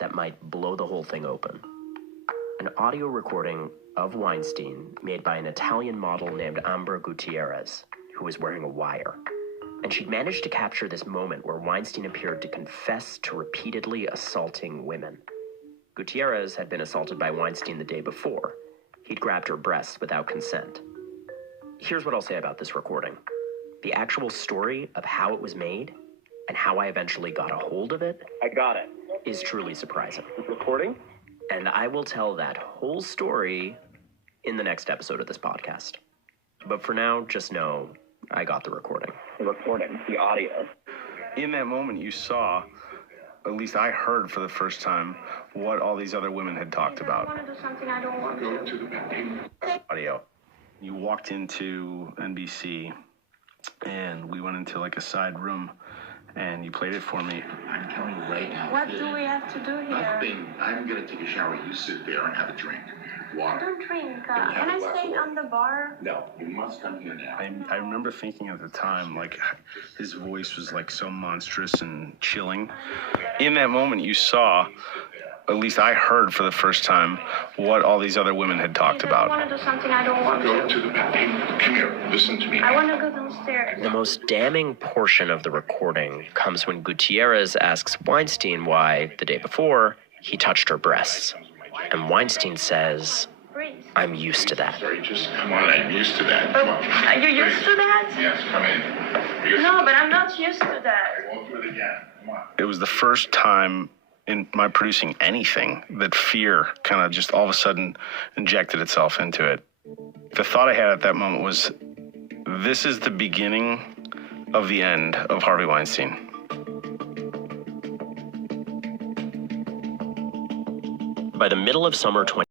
that might blow the whole thing open. An audio recording of Weinstein made by an Italian model named Ambra Gutierrez, who was wearing a wire. And she'd managed to capture this moment where Weinstein appeared to confess to repeatedly assaulting women. Gutierrez had been assaulted by Weinstein the day before. He'd grabbed her breasts without consent. Here's what I'll say about this recording. The actual story of how it was made and how I eventually got a hold of it, I got it. is truly surprising. Recording? And I will tell that whole story in the next episode of this podcast. But for now, just know I got the recording. The recording, the audio. In that moment, you saw, at least I heard for the first time, what all these other women had talked about. I want to do something I don't want to. Audio. You walked into NBC, and we went into like a side room, and you played it for me. I'm telling you right now. What do we have to do here? I'm going to take a shower. You sit there and have a drink. I Water. don't drink. Can I stay on the bar? No, you must come here now. I remember thinking at the time, like, his voice was like so monstrous and chilling. In that moment, you saw, at least I heard for the first time, what all these other women had talked about. I want to do something I don't want Go to. to the bathroom. Come here. Listen to me. I want to go downstairs. The most damning portion of the recording comes when Gutierrez asks Weinstein why, the day before, he touched her breasts. And Weinstein says, Breathe. I'm used to that. Sorry, just come on. I'm used to that. Come on. Are you used to that? Yes, come in. No, but I'm not used to that. I won't do it again. Come on. It was the first time in my producing anything that fear kind of just all of a sudden injected itself into it. The thought I had at that moment was, this is the beginning of the end of Harvey Weinstein. By the middle of summer 20